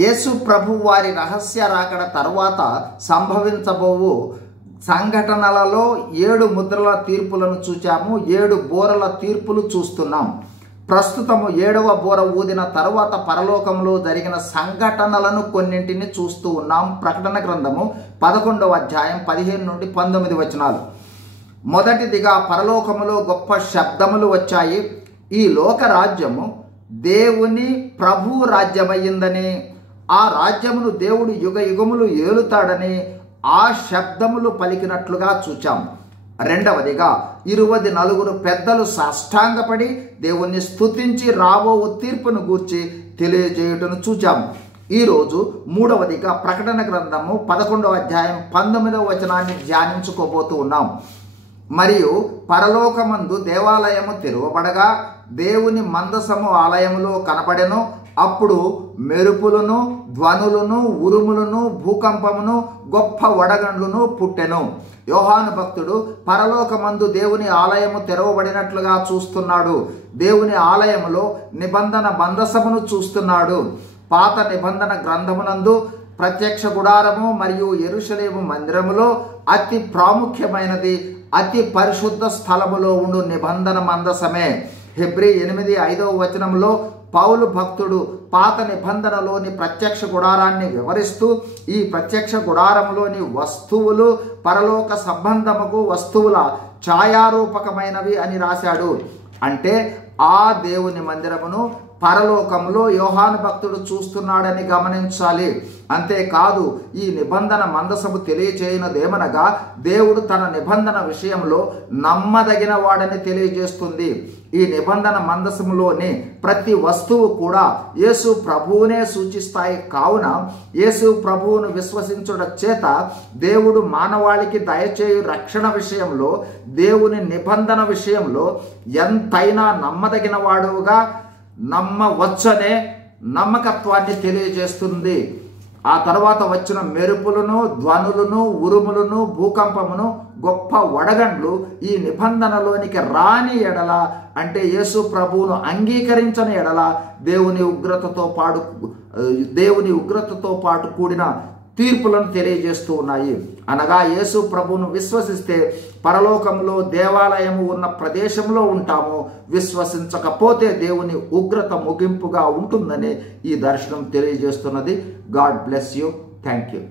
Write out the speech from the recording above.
యేసు ప్రభు వారి రహస్య రాకడ తరువాత సంభవించబోవు సంఘటనలలో 7 ముద్రల తీర్పులను చూచాము. 7 బోరల తీర్పులు చూస్తున్నాం. ప్రస్తుతము 7వ బోర ఊదిన తరువాత పరలోకంలో జరిగిన సంఘటనలను కొన్నింటిని చూస్తూ ఉన్నాం. ప్రకటన గ్రంథము 11వ అధ్యాయం 15 నుండి 19 వచనాలు. మొదటిదిగా పరలోకములో గొప్ప శబ్దములు వచ్చాయి. ఈ లోక రాజ్యము దేవుని ప్రభు రాజ్యమయ్యిందని, ఆ రాజ్యమును దేవుడు యుగ యుగములు ఏలుతాడని ఆ శబ్దములు పలికినట్లుగా చూచాం. రెండవదిగా 24 పెద్దలు సాష్టాంగపడి దేవుణ్ణి స్తుతించి రాబో తీర్పును గూర్చి తెలియజేయుటను చూచాం. ఈరోజు మూడవదిగా ప్రకటన గ్రంథము 11వ అధ్యాయం 19వ వచనాన్ని ధ్యానించుకోబోతూ ఉన్నాం. మరియు పరలోకమందు దేవాలయము తెరవబడగా దేవుని మందసము ఆలయములో కనపడెను. అప్పుడు మెరుపులను, ధ్వనులను, ఉరుములను, భూకంపమును, గొప్ప వడగండ్లను పుట్టెను. యోహాను భక్తుడు పరలోకమందు దేవుని ఆలయము తెరవబడినట్లుగా చూస్తున్నాడు. దేవుని ఆలయములో నిబంధన మందసమును చూస్తున్నాడు. పాత నిబంధన గ్రంథమునందు ప్రత్యక్ష గుడారము మరియు యెరూషలేము మందిరములో అతి ప్రాముఖ్యమైనది అతి పరిశుద్ధ స్థలములో ఉండు నిబంధన మందసమే. హెబ్రీ 8:5వ వచనంలో పౌలు భక్తుడు పాత నిబంధనలోని ప్రత్యక్ష గుడారాన్ని వివరిస్తూ ఈ ప్రత్యక్ష గుడారంలోని వస్తువులు పరలోక సంబంధముకు వస్తువుల ఛాయారూపకమైనవి అని రాశాడు. అంటే ఆ దేవుని మందిరమును పరలోకంలో యోహాను భక్తుడు చూస్తున్నాడని గమనించాలి. అంతేకాదు ఈ నిబంధన మందసము తెలియచేయనదేమనగా దేవుడు తన నిబంధన విషయంలో నమ్మదగిన వాడని తెలియజేస్తుంది. ఈ నిబంధన మందసములోని ప్రతి వస్తువు కూడా యేసు ప్రభువునే సూచిస్తాయి. కావున యేసు ప్రభువును విశ్వసించుట చేత దేవుడు మానవాళికి దయచేయు రక్షణ విషయంలో, దేవుని నిబంధన విషయంలో ఎంతైనా నమ్మదగిన వాడుగా నమ్మవచ్చనే నమ్మకత్వాన్ని తెలియజేస్తుంది. ఆ తర్వాత వచ్చిన మెరుపులను, ధ్వనులను, ఉరుములను, భూకంపమును, గొప్ప వడగండ్లు ఈ నిబంధనలోనికి రాని ఎడల, అంటే యేసు ప్రభువును అంగీకరించని ఎడల దేవుని ఉగ్రతతో పాటు కూడిన తీర్పులను తెలియజేస్తూ ఉన్నాయి. అనగా యేసు ప్రభువును విశ్వసిస్తే పరలోకంలో దేవాలయము ఉన్న ప్రదేశంలో ఉంటాము. విశ్వసించకపోతే దేవుని ఉగ్రత ముగింపుగా ఉంటుందని ఈ దర్శనం తెలియజేస్తున్నది. God bless you. Thank you.